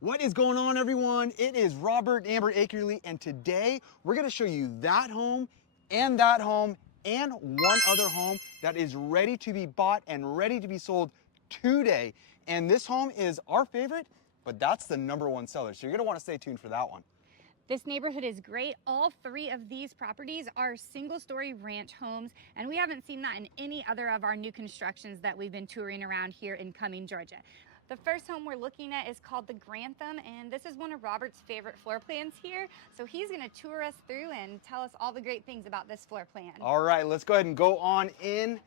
What is going on, everyone? It is Robert Amber Akerley, and today we're gonna show you that home and one other home that is ready to be bought and ready to be sold today. And this home is our favorite, but that's the #1 seller. So you're gonna wanna stay tuned for that one. This neighborhood is great. All three of these properties are single-story ranch homes, and we haven't seen that in any other of our new constructions that we've been touring around here in Cumming, Georgia. The first home we're looking at is called the Grantham, and this is one of Robert's favorite floor plans here. So he's gonna tour us through and tell us all the great things about this floor plan. All right, let's go ahead and go on in.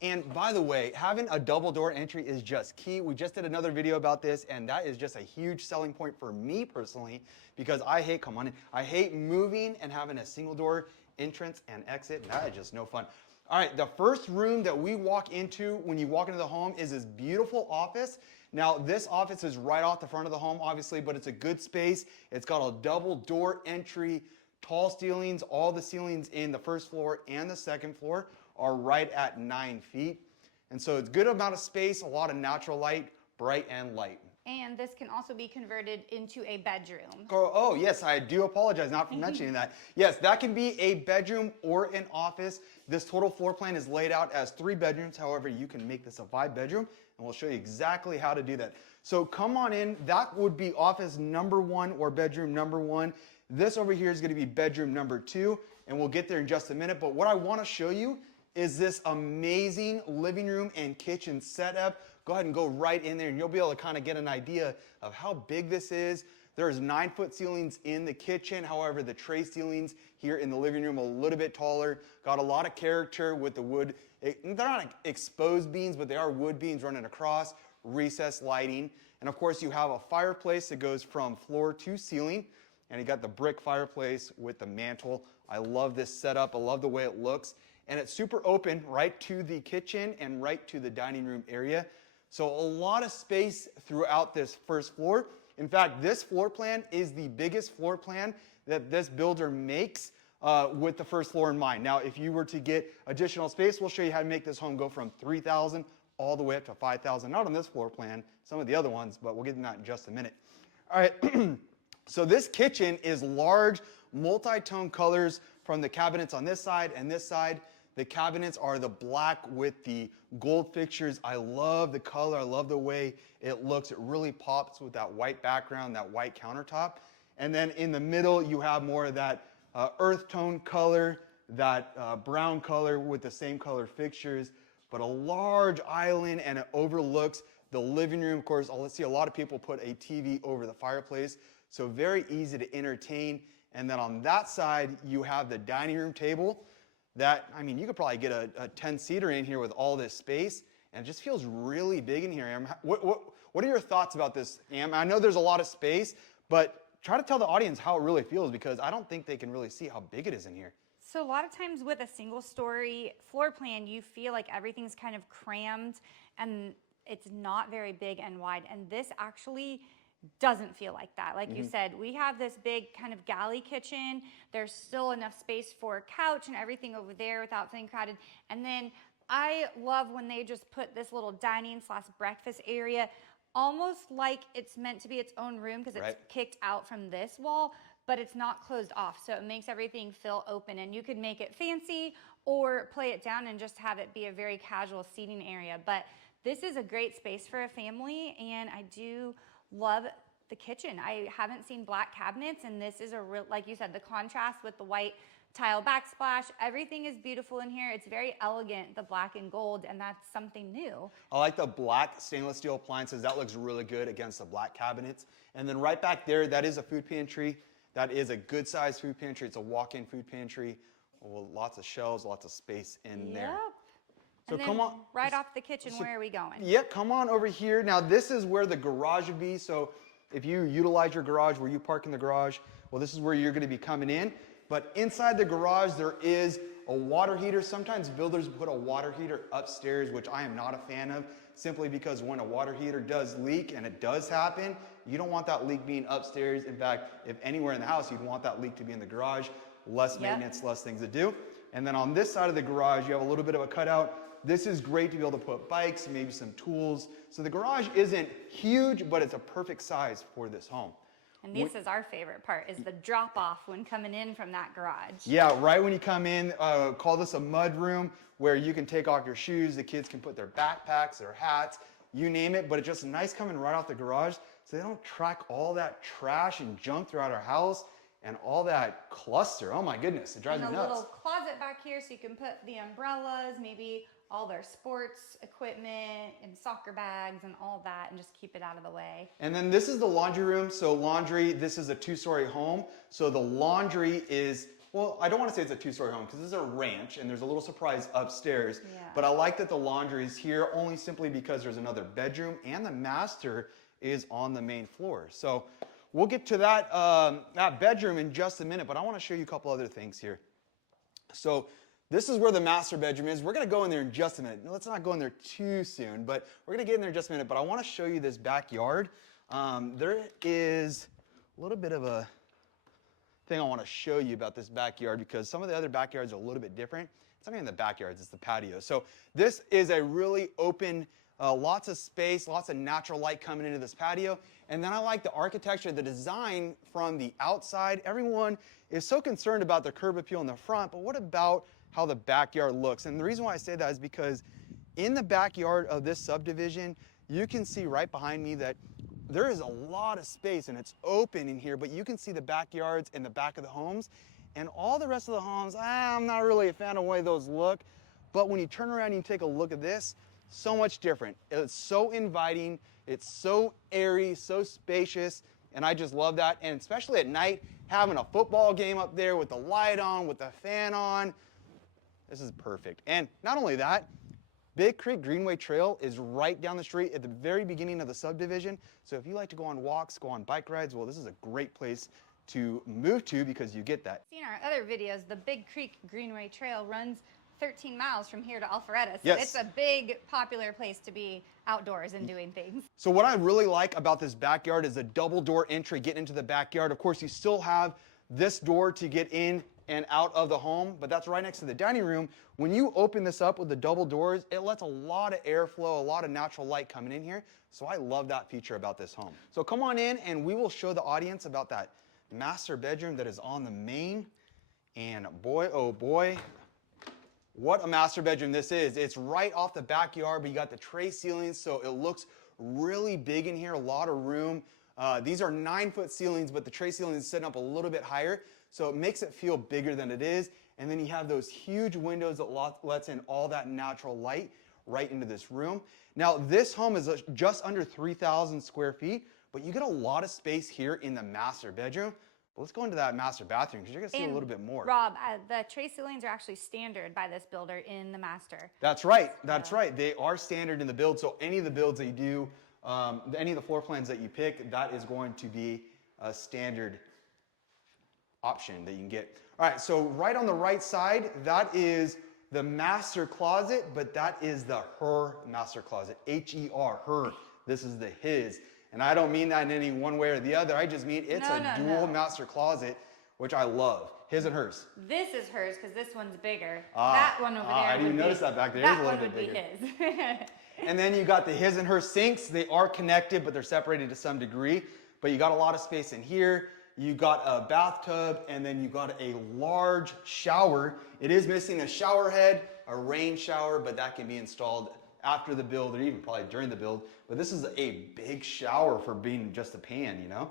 And by the way, having a double door entry is just key. We just did another video about this, and that is just a huge selling point for me personally, because I hate moving and having a single door entrance and exit. That is just no fun. All right, the first room that we walk into when you walk into the home is this beautiful office. Now, this office is right off the front of the home, obviously, but it's a good space. It's got a double door entry, tall ceilings. All the ceilings in the first floor and the second floor are right at 9 feet. And so it's good amount of space, a lot of natural light, bright and light. And this can also be converted into a bedroom. Oh, yes, I do apologize not for mentioning that. Yes, that can be a bedroom or an office. This total floor plan is laid out as 3 bedrooms. However, you can make this a 5-bedroom, and we'll show you exactly how to do that. So come on in. That would be office #1 or bedroom #1. This over here is going to be bedroom #2, and we'll get there in just a minute. But what I want to show you is this amazing living room and kitchen setup. Go ahead and go right in there and you'll be able to kind of get an idea of how big this is. There's 9-foot ceilings in the kitchen. However, the tray ceilings here in the living room are a little bit taller. Got a lot of character with the wood. They're not exposed beams, but they are wood beams running across, recessed lighting. And of course, you have a fireplace that goes from floor to ceiling. And you got the brick fireplace with the mantle. I love this setup. I love the way it looks. And it's super open right to the kitchen and right to the dining room area. So a lot of space throughout this first floor. In fact, this floor plan is the biggest floor plan that this builder makes with the first floor in mind. Now, if you were to get additional space, we'll show you how to make this home go from 3,000 all the way up to 5,000. Not on this floor plan, some of the other ones, but we'll get to that in just a minute. All right, so this kitchen is large, multi-tone colors from the cabinets on this side and this side. The cabinets are the black with the gold fixtures. I love the color. I love the way it looks. It really pops with that white background, that white countertop. And then in the middle, you have more of that earth tone color, that brown color with the same color fixtures, but a large island, and it overlooks the living room. Of course, let's see, a lot of people put a TV over the fireplace, so very easy to entertain. And then on that side, you have the dining room table. That, I mean, you could probably get a 10-seater in here with all this space, and it just feels really big in here. Am. What are your thoughts about this, Am? I know there's a lot of space, but try to tell the audience how it really feels, because I don't think they can really see how big it is in here. So a lot of times with a single-story floor plan, you feel like everything's kind of crammed and it's not very big and wide, and this actually doesn't feel like that. Like you said, we have this big kind of galley kitchen. There's still enough space for a couch and everything over there without feeling crowded. And then I love when they just put this little dining/breakfast area, almost like it's meant to be its own room, because it's kicked out from this wall, but it's not closed off. So it makes everything feel open, and you could make it fancy or play it down and just have it be a very casual seating area. But this is a great space for a family, and I do love the kitchen. I haven't seen black cabinets, and this is a real, like you said, the contrast with the white tile backsplash, everything is beautiful in here. It's very elegant, the black and gold, and that's something new. I like the black stainless steel appliances. That looks really good against the black cabinets. And then right back there, that is a food pantry. That is a good sized food pantry. It's a walk-in food pantry. Well, lots of shelves, lots of space in there. So and then come on, right off the kitchen, where are we going? Yep, come on over here. Now this is where the garage would be. So if you utilize your garage, where you park in the garage, well, this is where you're going to be coming in. But inside the garage, there is a water heater. Sometimes builders put a water heater upstairs, which I am not a fan of, simply because when a water heater does leak, and it does happen, you don't want that leak being upstairs. In fact, if anywhere in the house, you'd want that leak to be in the garage. Less maintenance, less things to do. And then on this side of the garage, you have a little bit of a cutout this is great to be able to put bikes, maybe some tools. So the garage isn't huge, but it's a perfect size for this home. And this is our favorite part, is the drop off when coming in from that garage. Yeah, right when you come in, call this a mud room where you can take off your shoes, the kids can put their backpacks, their hats, you name it, but it's just nice coming right off the garage so they don't track all that trash and junk throughout our house and all that cluster. Oh my goodness, it drives me nuts. And a little closet back here so you can put the umbrellas, maybe all their sports equipment and soccer bags and all that, and just keep it out of the way. And then this is the laundry room. So laundry, this is a 2-story home. So the laundry is, well, I don't want to say it's a 2-story home because this is a ranch and there's a little surprise upstairs. Yeah. But I like that the laundry is here only simply because there's another bedroom and the master is on the main floor. So we'll get to that bedroom in just a minute, but I want to show you a couple other things here. So this is where the master bedroom is. We're going to go in there in just a minute. Let's not go in there too soon, but we're going to get in there in just a minute. But I want to show you this backyard. There is a little bit of a thing I want to show you about this backyard because some of the other backyards are a little bit different. It's not even the backyards, it's the patio. So this is a really open, lots of space, lots of natural light coming into this patio. And then I like the architecture, the design from the outside. Everyone is so concerned about the curb appeal in the front, but what about how the backyard looks? And the reason why I say that is because in the backyard of this subdivision, you can see right behind me that there is a lot of space and it's open in here, but you can see the backyards and the back of the homes. And all the rest of the homes, I'm not really a fan of the way those look. But when you turn around and you take a look at this, so much different. It's so inviting, it's so airy, so spacious, and I just love that. And especially at night, having a football game up there with the light on, with the fan on, this is perfect. And not only that, Big Creek Greenway Trail is right down the street at the very beginning of the subdivision. So if you like to go on walks, go on bike rides, well, this is a great place to move to because you get that. In our other videos, the Big Creek Greenway Trail runs 13 miles from here to Alpharetta. So Yes. It's a big, popular place to be outdoors and doing things. So what I really like about this backyard is a double door entry getting into the backyard. Of course, you still have this door to get in and out of the home, but that's right next to the dining room. When you open this up with the double doors, it lets a lot of airflow, a lot of natural light coming in here. So I love that feature about this home. So come on in and we will show the audience about that master bedroom that is on the main. And boy, oh boy, what a master bedroom this is. It's right off the backyard, but you got the tray ceilings, so it looks really big in here, a lot of room. These are 9-foot ceilings, but the tray ceiling is sitting up a little bit higher, so it makes it feel bigger than it is. And then you have those huge windows that lets in all that natural light right into this room. Now, this home is just under 3,000 square feet, but you get a lot of space here in the master bedroom. But let's go into that master bathroom because you're going to see a little bit more. Rob, the tray ceilings are actually standard by this builder in the master. That's right. That's right. They are standard in the build, so any of the builds that you do, any of the floor plans that you pick, that is going to be a standard option that you can get. All right, so right on the right side, that is the master closet, but that is the her master closet, H-E-R, her. This is the his. And I don't mean that in any one way or the other. I just mean it's a dual master closet, which I love. His and hers. This is hers because this one's bigger. That one over there. I didn't even notice that back there. That It is a little one bit would bigger. be his. And then you got the his and her sinks. They are connected, but they're separated to some degree. But you got a lot of space in here. You got a bathtub, and then you got a large shower. It is missing a shower head, a rain shower, but that can be installed after the build or even probably during the build. But this is a big shower for being just a pan, you know?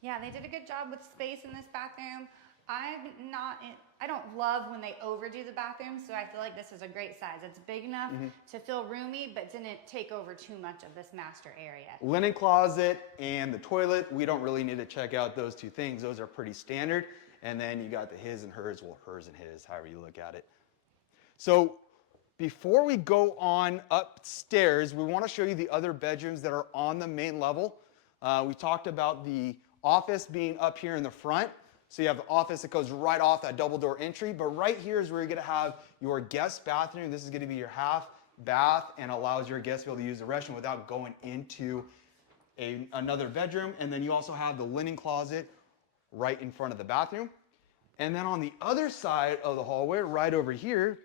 Yeah, they did a good job with space in this bathroom. I don't love when they overdo the bathroom, so I feel like this is a great size. It's big enough to feel roomy, but didn't take over too much of this master area. Linen closet and the toilet, we don't really need to check out those two things. Those are pretty standard. And then you got the his and hers, well, hers and his, however you look at it. So before we go on upstairs, we want to show you the other bedrooms that are on the main level. We talked about the office being up here in the front. So you have the office that goes right off that double door entry, but right here is where you're going to have your guest bathroom. This is going to be your half bath and allows your guests to be able to use the restroom without going into another bedroom. And then you also have the linen closet right in front of the bathroom. And then on the other side of the hallway, right over here,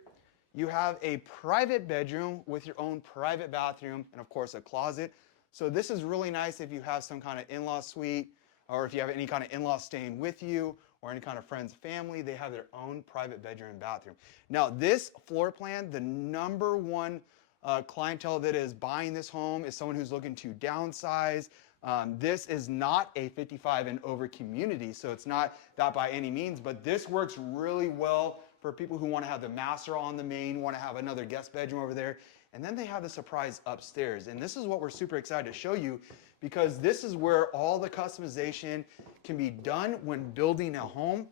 You have a private bedroom with your own private bathroom and of course a closet. So this is really nice if you have some kind of in-law suite or if you have any kind of in-law staying with you or any kind of friends, family, they have their own private bedroom and bathroom. Now this floor plan, the number one clientele that is buying this home is someone who's looking to downsize. This is not a 55 and over community, so it's not that by any means, but this works really well for people who want to have the master on the main, want to have another guest bedroom over there, and then they have the surprise upstairs. And this is what we're super excited to show you because this is where all the customization can be done when building a home.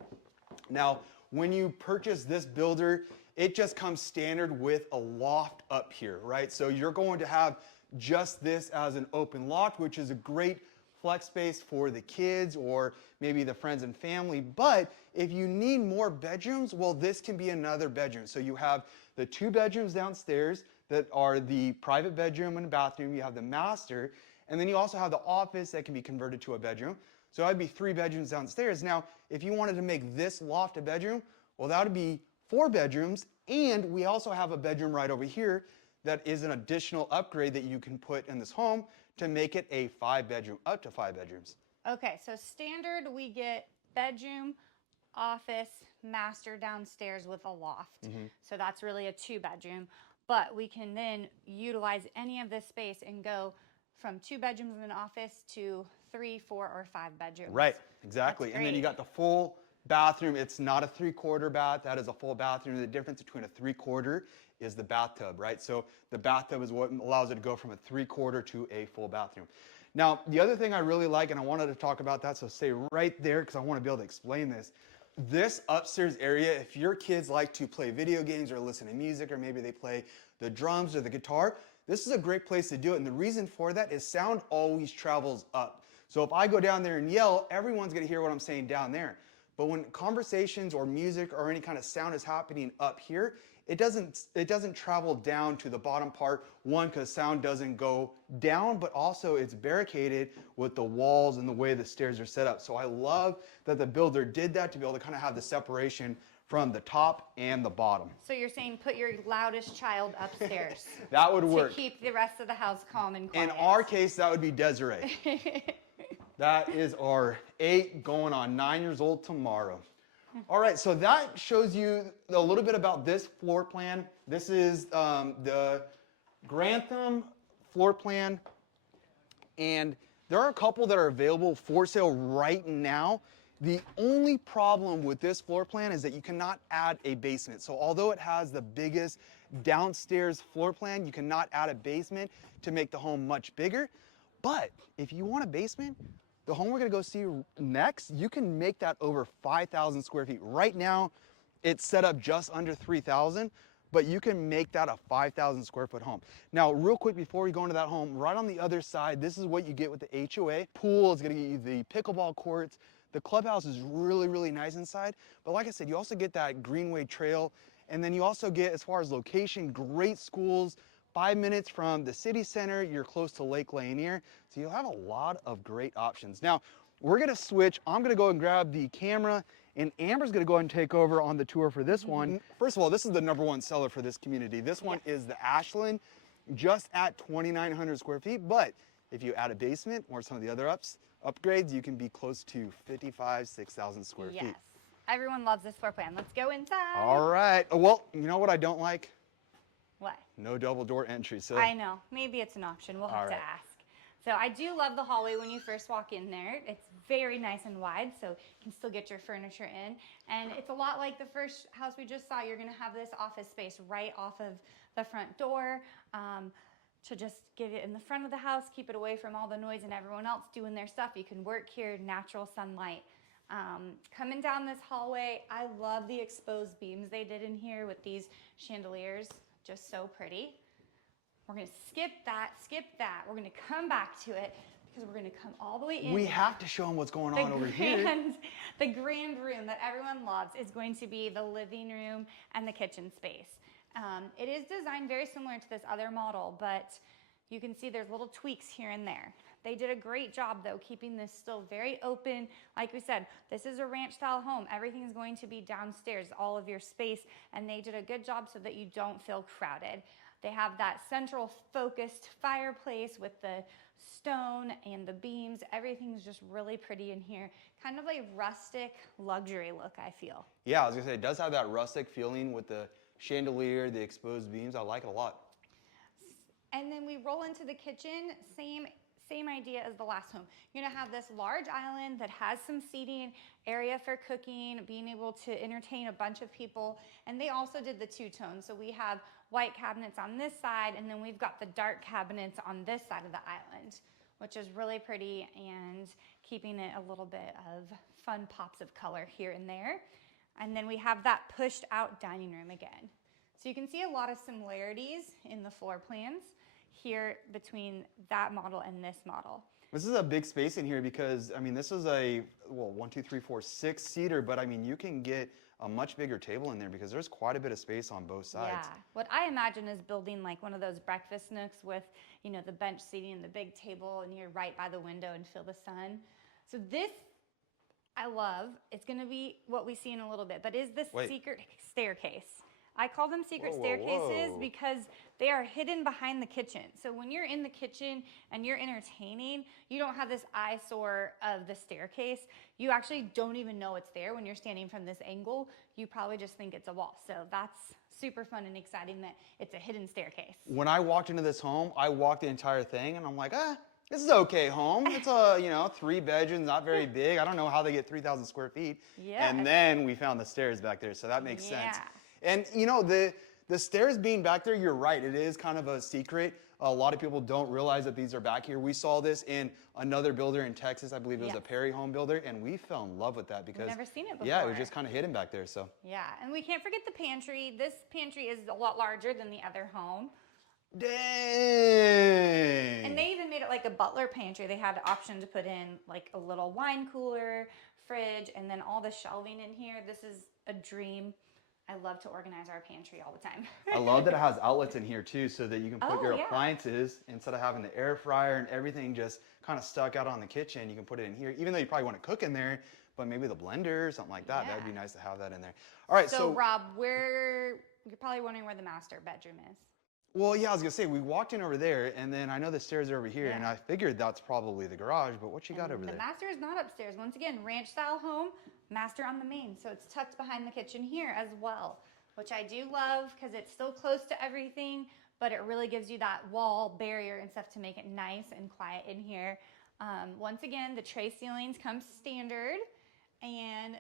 Now, when you purchase this builder, it just comes standard with a loft up here, right? So you're going to have just this as an open loft, which is a great flex space for the kids or maybe the friends and family. But if you need more bedrooms, well, this can be another bedroom. So you have the 2 bedrooms downstairs that are the private bedroom and bathroom. You have the master, and then you also have the office that can be converted to a bedroom. So that'd be 3 bedrooms downstairs. Now, if you wanted to make this loft a bedroom, well, that would be 4 bedrooms, and we also have a bedroom right over here that is an additional upgrade that you can put in this home to make it a 5 bedroom, up to 5 bedrooms. Okay, so standard we get bedroom, office, master downstairs with a loft. So that's really a 2 bedroom. But we can then utilize any of this space and go from 2 bedrooms and an office to 3, 4, or 5 bedrooms. Right, exactly. And then you got the full bathroom. It's not a 3/4 bath. That is a full bathroom. The difference between a 3/4 is the bathtub, right? So the bathtub is what allows it to go from a 3/4 to a full bathroom. Now, the other thing I really like, and I wanted to talk about that, so stay right there because I want to be able to explain this. This upstairs area, if your kids like to play video games or listen to music, or maybe they play the drums or the guitar, this is a great place to do it. And the reason for that is sound always travels up. So if I go down there and yell, everyone's going to hear what I'm saying down there. But when conversations or music or any kind of sound is happening up here, it doesn't travel down to the bottom part. One, because sound doesn't go down, but also it's barricaded with the walls and the way the stairs are set up. So I love that the builder did that to be able to kind of have the separation from the top and the bottom. So you're saying put your loudest child upstairs. That would work. To keep the rest of the house calm and quiet. In our case, that would be Desiree. That is our 8 going on 9 years old tomorrow. All right, so that shows you a little bit about this floor plan. This is the Grantham floor plan, and there are a couple that are available for sale right now. The only problem with this floor plan is that you cannot add a basement. So although it has the biggest downstairs floor plan, you cannot add a basement to make the home much bigger. But if you want a basement, the home we're gonna go see next, you can make that over 5,000 square feet. Right now, it's set up just under 3,000, but you can make that a 5,000 square foot home. Now, real quick before we go into that home, right on the other side, this is what you get with the HOA. Pool is gonna get you the pickleball courts. The clubhouse is really, really nice inside. But like I said, you also get that Greenway Trail. And then you also get, as far as location, great schools. 5 minutes from the city center, you're close to Lake Lanier. So you'll have a lot of great options. Now, we're gonna switch. I'm gonna go and grab the camera, and Amber's gonna go ahead and take over on the tour for this one. First of all, this is the #1 seller for this community. This one is the Ashland, just at 2,900 square feet. But if you add a basement or some of the other upgrades, you can be close to 6,000 square feet. Yes, everyone loves this floor plan. Let's go inside. All right, well, you know what I don't like? What? No double door entry. So I know, maybe it's an option. We'll have to ask. So I do love the hallway when you first walk in there. It's very nice and wide, so you can still get your furniture in. And it's a lot like the first house we just saw. You're gonna have this office space right off of the front door to just get it in the front of the house, keep it away from all the noise and everyone else doing their stuff. You can work here, natural sunlight. Coming down this hallway, I love the exposed beams they did in here with these chandeliers. Just so pretty. We're gonna skip that. We're gonna come back to it because we're gonna come all the way in. We have to show them what's going on over here. The grand room that everyone loves is going to be the living room and the kitchen space. It is designed very similar to this other model, but you can see there's little tweaks here and there. They did a great job though, keeping this still very open. Like we said, this is a ranch style home. Everything is going to be downstairs, all of your space, and they did a good job so that you don't feel crowded. They have that central focused fireplace with the stone and the beams. Everything's just really pretty in here. Kind of a rustic luxury look, I feel. Yeah, I was gonna say, it does have that rustic feeling with the chandelier, the exposed beams. I like it a lot. And then we roll into the kitchen, same idea as the last home. You're gonna have this large island that has some seating, area for cooking, being able to entertain a bunch of people. And they also did the two-tone. So we have white cabinets on this side, and then we've got the dark cabinets on this side of the island, which is really pretty and keeping it a little bit of fun pops of color here and there. And then we have that pushed out dining room again. So you can see a lot of similarities in the floor plans here between that model and this model. This is a big space in here because, I mean, this is a, well, 1, 2, 3, 4, 6-seater, but I mean, you can get a much bigger table in there because there's quite a bit of space on both sides. Yeah, what I imagine is building like one of those breakfast nooks with, you know, the bench seating and the big table, and you're right by the window and feel the sun. So this, I love. It's gonna be what we see in a little bit, but is this secret staircase. I call them secret staircases because they are hidden behind the kitchen. So when you're in the kitchen and you're entertaining, you don't have this eyesore of the staircase. You actually don't even know it's there when you're standing from this angle. You probably just think it's a wall. So that's super fun and exciting that it's a hidden staircase. When I walked into this home, I walked the entire thing and I'm like, this is okay home. It's a, 3 bedrooms, not very big. I don't know how they get 3,000 square feet. Yeah. And then we found the stairs back there, so that makes sense. And the stairs being back there, you're right, it is kind of a secret. A lot of people don't realize that these are back here. We saw this in another builder in Texas. I believe it was a Perry home builder, and we fell in love with that because I've never seen it before. Yeah, it was just kind of hidden back there. So yeah, and we can't forget the pantry. This pantry is a lot larger than the other home. Dang! And they even made it like a butler pantry. They had the option to put in like a little wine cooler, fridge, and then all the shelving in here. This is a dream. I love to organize our pantry all the time. I love that it has outlets in here too, so that you can put your appliances, instead of having the air fryer and everything just kind of stuck out on the kitchen, you can put it in here, even though you probably want to cook in there, but maybe the blender or something like that. That would be nice to have that in there. All right, so Rob, you're probably wondering where the master bedroom is. Well, yeah, I was gonna say, we walked in over there, and then I know the stairs are over here, and I figured that's probably the garage, but what you got over there? The master is not upstairs. Once again, ranch style home, master on the main. So it's tucked behind the kitchen here as well, which I do love because it's still close to everything, but it really gives you that wall barrier and stuff to make it nice and quiet in here. Once again, the tray ceilings come standard, and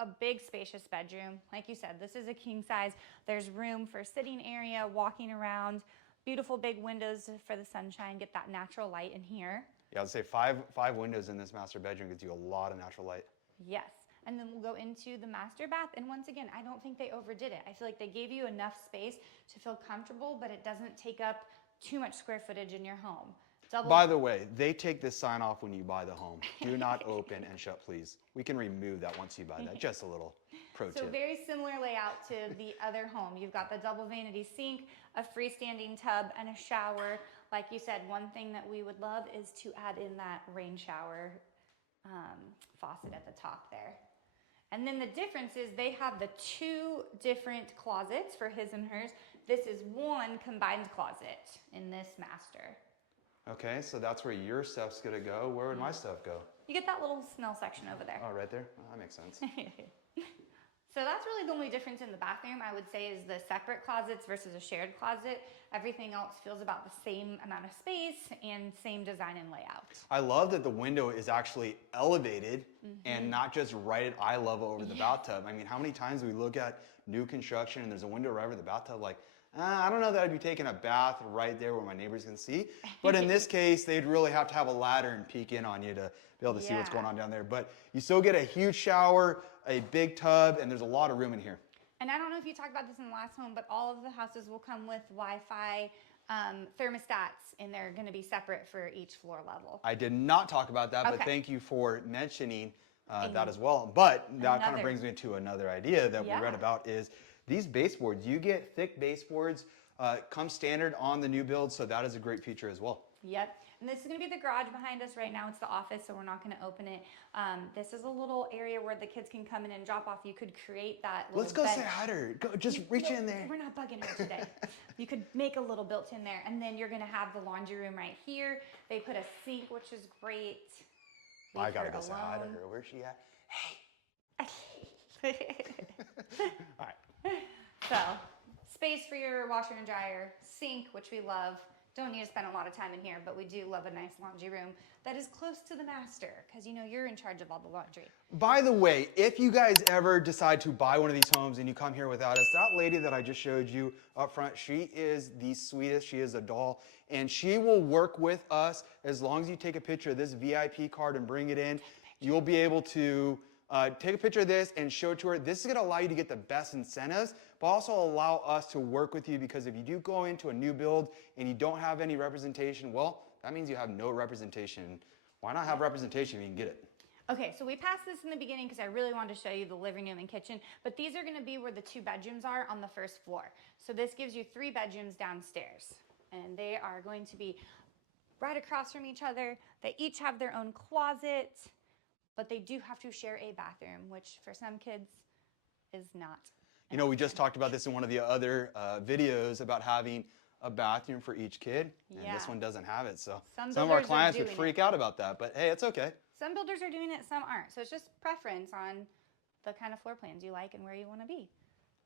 a big spacious bedroom. Like you said, this is a king size. There's room for sitting area, walking around, beautiful big windows for the sunshine, get that natural light in here. Yeah, I'd say five windows in this master bedroom gives you a lot of natural light. Yes, and then we'll go into the master bath, and once again, I don't think they overdid it. I feel like they gave you enough space to feel comfortable, but it doesn't take up too much square footage in your home. By the way, they take this sign off when you buy the home. Do not open and shut, please. We can remove that once you buy that. Just a little pro tip. So very similar layout to the other home. You've got the double vanity sink, a freestanding tub, and a shower. Like you said, one thing that we would love is to add in that rain shower faucet at the top there. And then the difference is they have the 2 different closets for his and hers. This is one combined closet in this master. Okay, so that's where your stuff's gonna go. Where would my stuff go? You get that little smell section over there. Oh, right there? Oh, that makes sense. So that's really the only difference in the bathroom, I would say, is the separate closets versus a shared closet. Everything else feels about the same amount of space and same design and layout. I love that the window is actually elevated and not just right at eye level over the bathtub. I mean, how many times we look at new construction and there's a window right over the bathtub, like, I don't know that I'd be taking a bath right there where my neighbors can see. But in this case, they'd really have to have a ladder and peek in on you to be able to see what's going on down there. But you still get a huge shower, a big tub, and there's a lot of room in here. And I don't know if you talked about this in the last home, but all of the houses will come with Wi-Fi thermostats, and they're going to be separate for each floor level. I did not talk about that, but thank you for mentioning that as well. But that kind of brings me to another idea that we read about is these baseboards. You get thick baseboards, come standard on the new build, so that is a great feature as well. Yep. And this is going to be the garage behind us right now. It's the office, so we're not going to open it. This is a little area where the kids can come in and drop off. You could create that little Let's go bed. say hi to her. Go, just reach in there. We're not bugging her today. You could make a little built-in there, and then you're going to have the laundry room right here. They put a sink, which is great. I gotta go say hi to her. Where's she at? Hey. All right. So, space for your washer and dryer, sink, which we love. Don't need to spend a lot of time in here, but we do love a nice laundry room that is close to the master, because you know you're in charge of all the laundry. By the way, if you guys ever decide to buy one of these homes and you come here without us, that lady that I just showed you up front, she is the sweetest. She is a doll, and she will work with us as long as you take a picture of this VIP card and bring it in. You'll be able to take a picture of this and show it to her. This is going to allow you to get the best incentives, but also allow us to work with you, because if you do go into a new build and you don't have any representation, well, that means you have no representation. Why not have representation if you can get it? Okay, so we passed this in the beginning because I really wanted to show you the living room and kitchen, but these are going to be where the 2 bedrooms are on the first floor. So this gives you 3 bedrooms downstairs, and they are going to be right across from each other. They each have their own closet, but they do have to share a bathroom, which for some kids is not. You know, we just talked about this in one of the other videos about having a bathroom for each kid, and this one doesn't have it. So some of our clients would freak out about that, but hey, it's okay. Some builders are doing it, some aren't. So it's just preference on the kind of floor plans you like and where you want to be.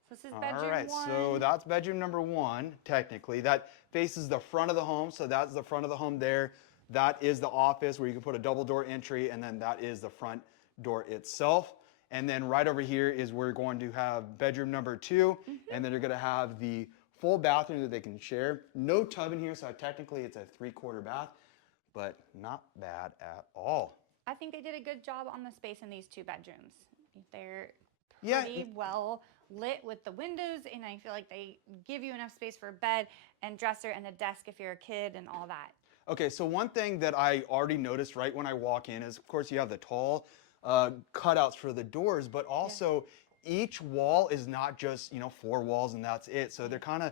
So this is bedroom 1. All right, so that's bedroom number 1, technically. That faces the front of the home, so that's the front of the home there. That is the office where you can put a double door entry, and then that is the front door itself. And then right over here is where we're going to have bedroom number 2, and then you're going to have the full bathroom that they can share. No tub in here, so technically it's a 3/4 bath, but not bad at all. I think they did a good job on the space in these 2 bedrooms. They're pretty well lit with the windows, and I feel like they give you enough space for a bed and dresser and a desk if you're a kid and all that. Okay, so one thing that I already noticed right when I walk in is, of course, you have the tall cutouts for the doors, but also each wall is not just, 4 walls and that's it. So they're kind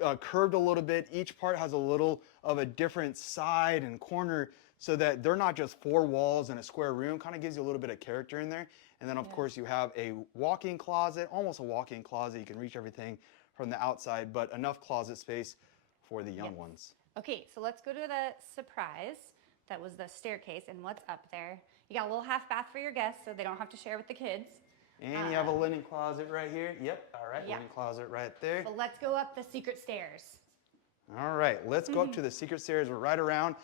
of curved a little bit. Each part has a little of a different side and corner, so that they're not just 4 walls and a square room. Kind of gives you a little bit of character in there. And then, of course, you have a walk-in closet, almost a walk-in closet. You can reach everything from the outside, but enough closet space for the young ones. Okay, so let's go to the surprise. That was the staircase, and what's up there? You got a little half bath for your guests, so they don't have to share with the kids. And you have a linen closet right here. Yep, all right, linen closet right there. But let's go up the secret stairs. All right, let's go up to the secret stairs. We're right around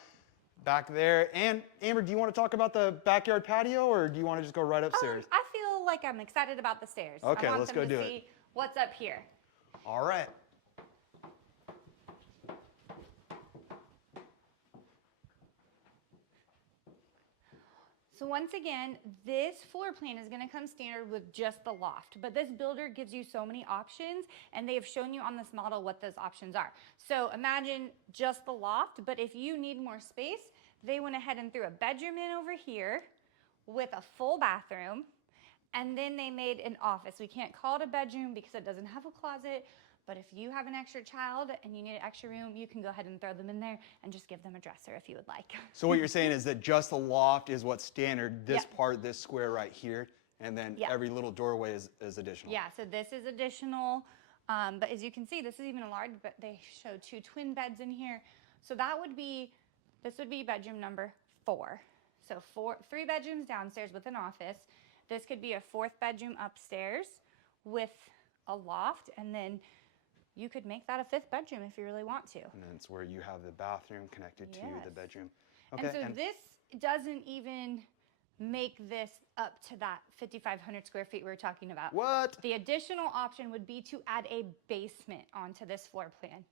back there. And Amber, do you want to talk about the backyard patio, or do you want to just go right upstairs? I feel like I'm excited about the stairs. Okay, I want let's them go to do see it. What's up here? All right. So once again, this floor plan is going to come standard with just the loft, but this builder gives you so many options, and they have shown you on this model what those options are. So imagine just the loft, but if you need more space, they went ahead and threw a bedroom in over here with a full bathroom, and then they made an office. We can't call it a bedroom because it doesn't have a closet, but if you have an extra child and you need an extra room, you can go ahead and throw them in there and just give them a dresser if you would like. So what you're saying is that just the loft is what's standard, this part, this square right here, and then every little doorway is additional. Yeah, so this is additional, but as you can see, this is even a large, but they show 2 twin beds in here. So that would be, this would be bedroom number 4. So 3 bedrooms downstairs with an office. This could be a 4th bedroom upstairs with a loft, and then you could make that a 5th bedroom if you really want to. And then it's where you have the bathroom connected to the bedroom. Okay. And so this doesn't even make this up to that 5,500 square feet we were talking about. What? The additional option would be to add a basement onto this floor plan.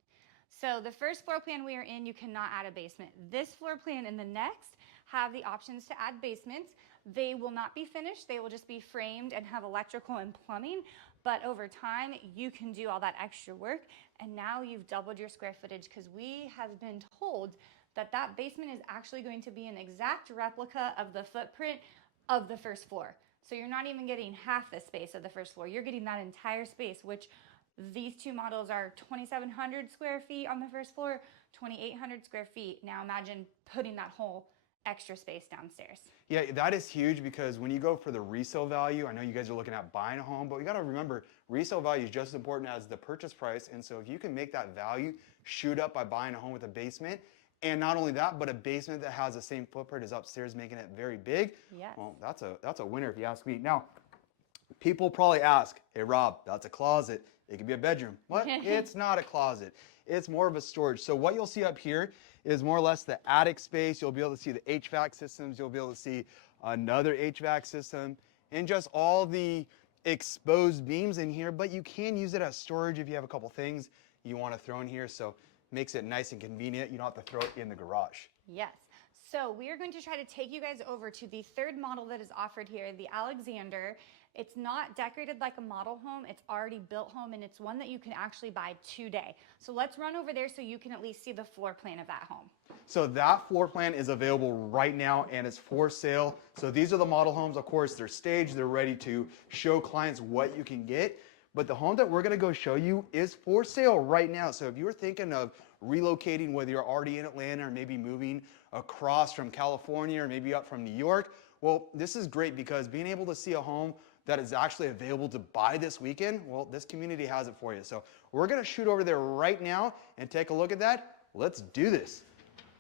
So the first floor plan we are in, you cannot add a basement. This floor plan and the next have the options to add basements. They will not be finished. They will just be framed and have electrical and plumbing. But over time, you can do all that extra work. And now you've doubled your square footage, because we have been told that that basement is actually going to be an exact replica of the footprint of the first floor. So you're not even getting half the space of the first floor. You're getting that entire space, which These two models are 2,700 square feet on the first floor, 2,800 square feet. Now imagine putting that whole extra space downstairs. Yeah, that is huge because when you go for the resale value, I know you guys are looking at buying a home, but you got to remember resale value is just as important as the purchase price. And so if you can make that value shoot up by buying a home with a basement, and not only that, but a basement that has the same footprint as upstairs, making it very big. Yes. Well, that's a winner if you ask me. Now, people probably ask, hey Rob, that's a closet. It could be a bedroom. What? It's not a closet. It's more of a storage. So what you'll see up here is more or less the attic space. You'll be able to see the HVAC systems. You'll be able to see another HVAC system and just all the exposed beams in here, but you can use it as storage if you have a couple things you want to throw in here. So makes it nice and convenient. You don't have to throw it in the garage. Yes. So we are going to try to take you guys over to the third model that is offered here, the Alexander. It's not decorated like a model home. It's already built home, and it's one that you can actually buy today. So let's run over there so you can at least see the floor plan of that home. So that floor plan is available right now and it's for sale. So these are the model homes. Of course, they're staged. They're ready to show clients what you can get. But the home that we're gonna go show you is for sale right now. So if you were thinking of relocating, whether you're already in Atlanta or maybe moving across from California or maybe up from New York, well, this is great because being able to see a home that is actually available to buy this weekend, well, this community has it for you. So we're gonna shoot over there right now and take a look at that. Let's do this.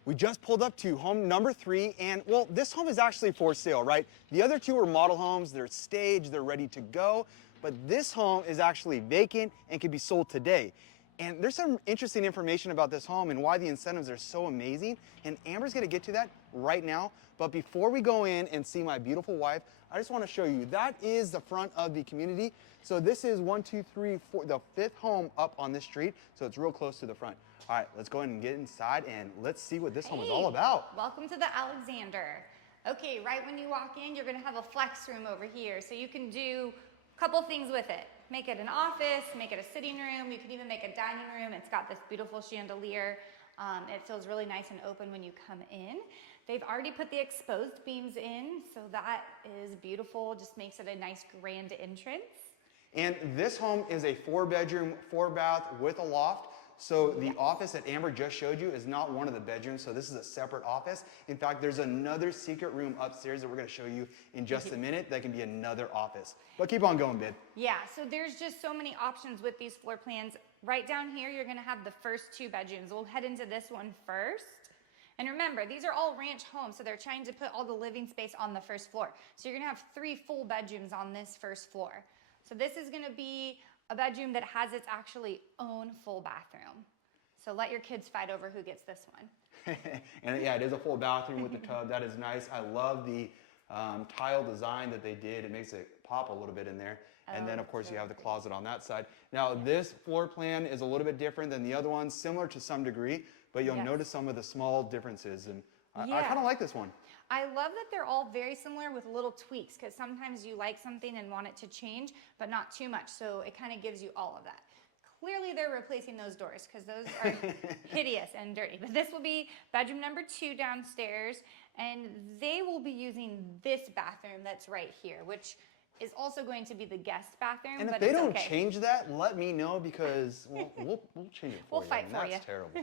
We just pulled up to home number 3, and well, this home is actually for sale, right? The other two are model homes, they're staged, they're ready to go, but this home is actually vacant and can be sold today. And there's some interesting information about this home and why the incentives are so amazing, and Amber's gonna get to that right now. But before we go in and see my beautiful wife, I just wanna show you, that is the front of the community. So this is 1, 2, 3, 4, the 5th home up on this street, so it's real close to the front. All right, let's go ahead and get inside and let's see what this home is all about. Welcome to the Alexander. Okay, right when you walk in, you're gonna have a flex room over here, so you can do a couple things with it. Make it an office, make it a sitting room, you can even make a dining room. It's got this beautiful chandelier. It feels really nice and open when you come in. They've already put the exposed beams in, so that is beautiful, just makes it a nice grand entrance. And this home is a 4-bedroom, 4-bath with a loft. So the office that Amber just showed you is not one of the bedrooms, so this is a separate office. In fact, there's another secret room upstairs that we're gonna show you in just a minute that can be another office. But keep on going, babe. Yeah, so there's just so many options with these floor plans. Right down here, you're gonna have the first 2 bedrooms. We'll head into this one first. And remember, these are all ranch homes, so they're trying to put all the living space on the first floor. So you're gonna have 3 full bedrooms on this first floor. So this is gonna be a bedroom that has its actually own full bathroom. So let your kids fight over who gets this one. And yeah, it is a full bathroom with the tub. That is nice. I love the tile design that they did. It makes it pop a little bit in there. And then of course you have the closet on that side. Now this floor plan is a little bit different than the other ones, similar to some degree, but you'll notice some of the small differences. And I kind of like this one. I love that they're all very similar with little tweaks, because sometimes you like something and want it to change, but not too much. So it kind of gives you all of that. Clearly they're replacing those doors because those are hideous and dirty. But this will be bedroom number 2 downstairs, and they will be using this bathroom that's right here, which is also going to be the guest bathroom. And if but they it's don't okay. change that, let me know because we'll change it for you. We'll fight for you. That's terrible.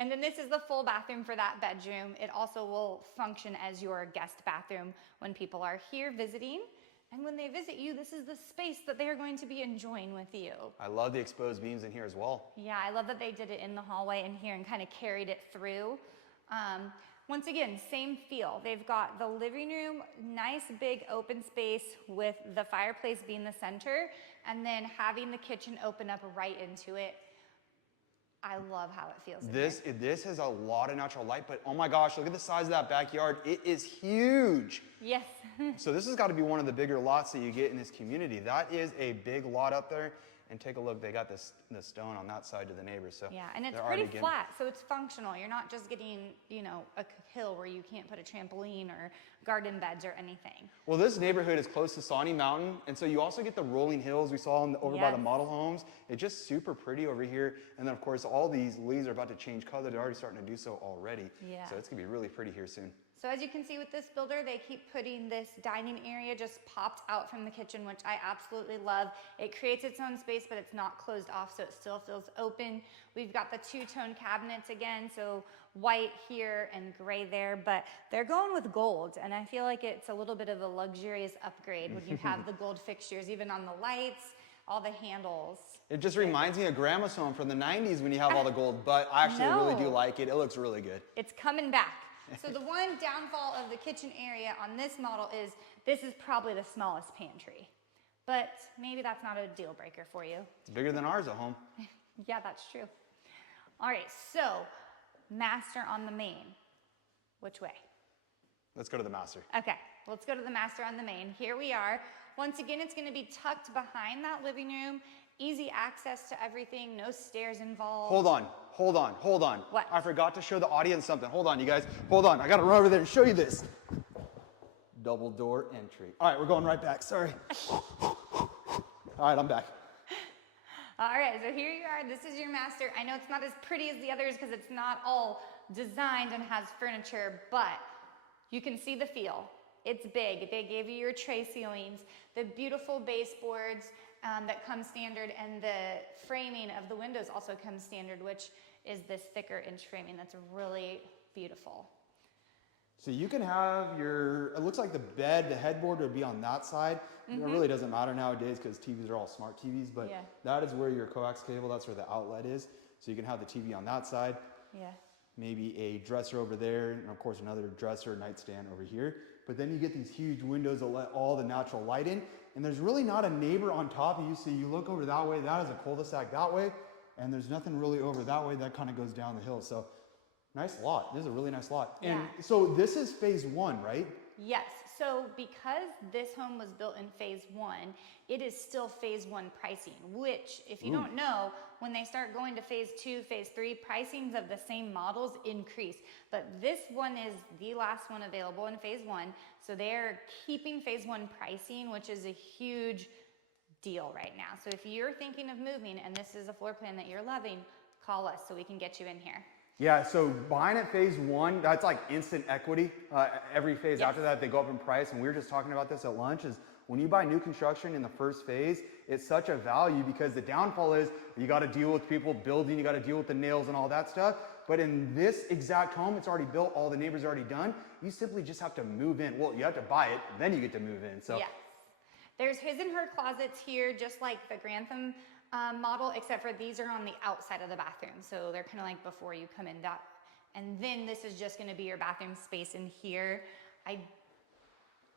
And then this is the full bathroom for that bedroom. It also will function as your guest bathroom when people are here visiting. And when they visit you, this is the space that they are going to be enjoying with you. I love the exposed beams in here as well. Yeah, I love that they did it in the hallway in here and kind of carried it through. Once again, same feel. They've got the living room, nice big open space with the fireplace being the center, and then having the kitchen open up right into it. I love how it feels. This has a lot of natural light, but oh my gosh, look at the size of that backyard. It is huge. Yes. So this has got to be one of the bigger lots that you get in this community. That is a big lot up there. And take a look, they got the stone on that side to the neighbors. So yeah, and it's pretty flat, so it's functional. You're not just getting, you know, a hill where you can't put a trampoline or garden beds or anything. Well, this neighborhood is close to Sawney Mountain, and so you also get the rolling hills we saw over by the model homes. It's just super pretty over here. And then, of course, all these leaves are about to change color. They're already starting to do so already. Yeah. So it's going to be really pretty here soon. So as you can see with this builder, they keep putting this dining area just popped out from the kitchen, which I absolutely love. It creates its own space, but it's not closed off, so it still feels open. We've got the two-tone cabinets again, so white here and gray there, but they're going with gold, and I feel like it's a little bit of a luxurious upgrade when you have the gold fixtures, even on the lights, all the handles. It just reminds me of Grandma's home from the 90s when you have all the gold, but I actually really do like it. It looks really good. It's coming back. So the one downfall of the kitchen area on this model is this is probably the smallest pantry, but maybe that's not a deal breaker for you. It's bigger than ours at home. Yeah, that's true. All right, so master on the main. Which way? Let's go to the master. Okay, let's go to the master on the main. Here we are. Once again, it's going to be tucked behind that living room. Easy access to everything, no stairs involved. Hold on. What? I forgot to show the audience something. Hold on, you guys. Hold on. I got to run over there and show you this. Double door entry. All right, we're going right back. Sorry. All right, I'm back. All right, so here you are. This is your master. I know it's not as pretty as the others because it's not all designed and has furniture, but you can see the feel. It's big. They gave you your tray ceilings, the beautiful baseboards that come standard, and the framing of the windows also comes standard, which is this thicker inch framing that's really beautiful. So you can have it looks like the bed, the headboard would be on that side. It really doesn't matter nowadays because TVs are all smart TVs, but that is where your coax cable, that's where the outlet is. So you can have the TV on that side. Yeah. Maybe a dresser over there, and of course another dresser, nightstand over here. But then you get these huge windows that let all the natural light in, and there's really not a neighbor on top of you. So you look over that way, that is a cul-de-sac that way, and there's nothing really over that way. That kind of goes down the hill. So nice lot. This is a really nice lot. And so this is phase one, right? Yes. So because this home was built in phase one, it is still phase one pricing, which if you don't know, when they start going to phase two, phase three, pricings of the same models increase. But this one is the last one available in phase one. So they're keeping phase one pricing, which is a huge deal right now. So if you're thinking of moving and this is a floor plan that you're loving, call us so we can get you in here. Yeah, so buying at phase one, that's like instant equity. Every phase after that, they go up in price. And we were just talking about this at lunch, is when you buy new construction in the first phase, it's such a value because the downfall is you got to deal with people building, you got to deal with the nails and all that stuff. But in this exact home, it's already built, all the neighbors are already done. You simply just have to move in. Well, you have to buy it, then you get to move in. So yes. There's his and her closets here, just like the Grantham model, except for these are on the outside of the bathroom. So they're kind of like before you come in that. And then this is just going to be your bathroom space in here.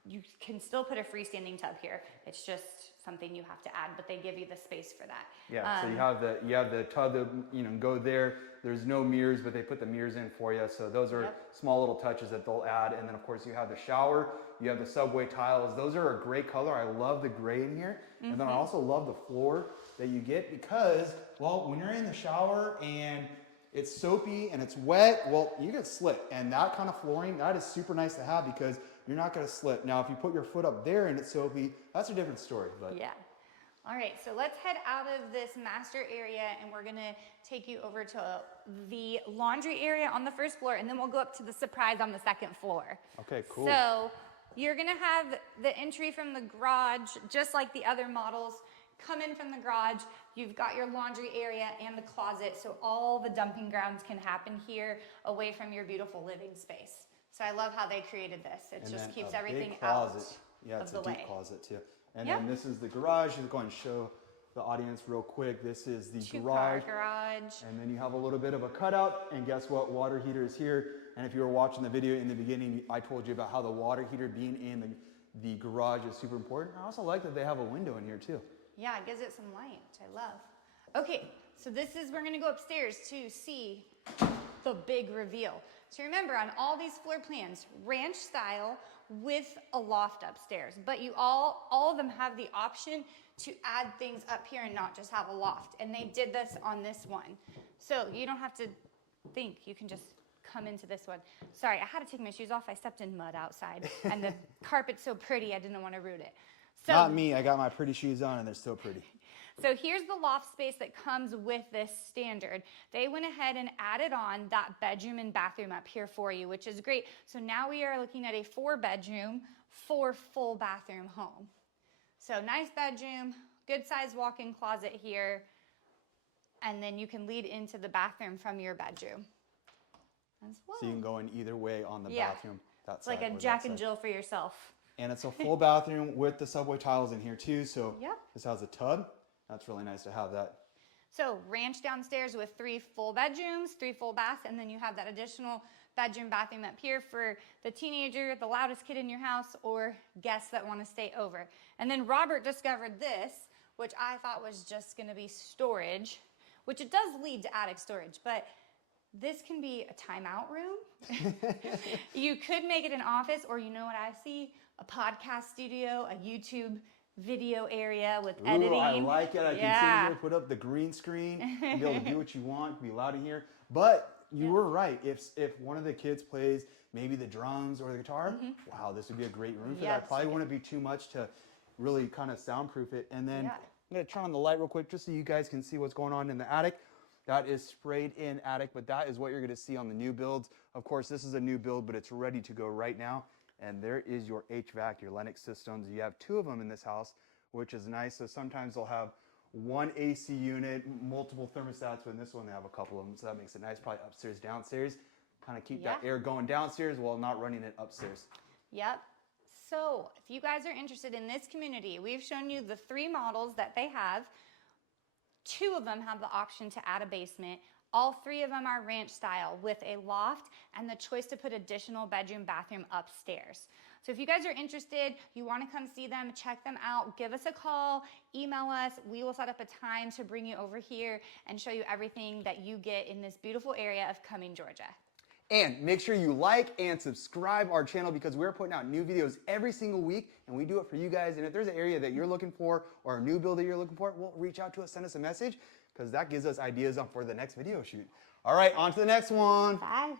You can still put a freestanding tub here. It's just something you have to add, but they give you the space for that. Yeah, so you have the tub that go there. There's no mirrors, but they put the mirrors in for you. So those are small little touches that they'll add. And then of course you have the shower, you have the subway tiles. Those are a great color. I love the gray in here. And then I also love the floor that you get because, well, when you're in the shower and it's soapy and it's wet, well, you get slip. And that kind of flooring, that is super nice to have because you're not gonna slip. Now, if you put your foot up there and it's soapy, that's a different story. But yeah. All right, so let's head out of this master area and we're gonna take you over to the laundry area on the first floor, and then we'll go up to the surprise on the second floor. Okay, cool. So you're gonna have the entry from the garage, just like the other models. Come in from the garage, you've got your laundry area and the closet, so all the dumping grounds can happen here away from your beautiful living space. So I love how they created this. It just keeps everything out Yeah, it's of the a deep way. closet too. And then this is the garage. Just go and show the audience real quick. This is the garage. Garage. And then you have a little bit of a cutout. And guess what? Water heater is here. And if you were watching the video in the beginning, I told you about how the water heater being in the garage is super important. I also like that they have a window in here too. Yeah, it gives it some light, which I love. Okay, so we're gonna go upstairs to see the big reveal. So remember, on all these floor plans, ranch style with a loft upstairs, but you all of them have the option to add things up here and not just have a loft. And they did this on this one. So you don't have to think, you can just come into this one. Sorry, I had to take my shoes off. I stepped in mud outside and the carpet's so pretty, I didn't want to ruin it. So, Not me, I got my pretty shoes on and they're still pretty. So here's the loft space that comes with this standard. They went ahead and added on that bedroom and bathroom up here for you, which is great. So now we are looking at a 4-bedroom, 4 full bathroom home. So nice bedroom, good sized walk-in closet here, and then you can lead into the bathroom from your bedroom as well. So you can go in either way on the bathroom. It's like a Jack and Jill for yourself. And it's a full bathroom with the subway tiles in here too. So Yep. this has a tub. That's really nice to have that. So ranch downstairs with 3 full bedrooms, 3 full baths, and then you have that additional bedroom, bathroom up here for the teenager, the loudest kid in your house, or guests that want to stay over. And then Robert discovered this, which I thought was just going to be storage, which it does lead to attic storage, but this can be a timeout room. You could make it an office, or you know what I see? A podcast studio, a YouTube video area with editing. Ooh, I like it. I can sit here, put up the green screen, and be able to do what you want, be loud in here. But you were right. If one of the kids plays maybe the drums or the guitar, wow, this would be a great room for that. Probably wouldn't be too much to really kind of soundproof it. And then I'm going to turn on the light real quick just so you guys can see what's going on in the attic. That is sprayed in attic, but that is what you're going to see on the new builds. Of course, this is a new build, but it's ready to go right now. And there is your HVAC, your Lennox systems. You have 2 of them in this house, which is nice. So sometimes they'll have one AC unit, multiple thermostats, but in this one they have a couple of them. So that makes it nice, probably upstairs, downstairs. Kind of keep that air going downstairs while not running it upstairs. Yep. So if you guys are interested in this community, we've shown you the 3 models that they have. 2 of them have the option to add a basement. All 3 of them are ranch style with a loft and the choice to put additional bedroom, bathroom upstairs. So if you guys are interested, you want to come see them, check them out, give us a call, email us. We will set up a time to bring you over here and show you everything that you get in this beautiful area of Cumming, Georgia. And make sure you like and subscribe our channel because we're putting out new videos every single week and we do it for you guys. And if there's an area that you're looking for or a new build that you're looking for, well, reach out to us, send us a message because that gives us ideas for the next video shoot. All right, on to the next one. Bye.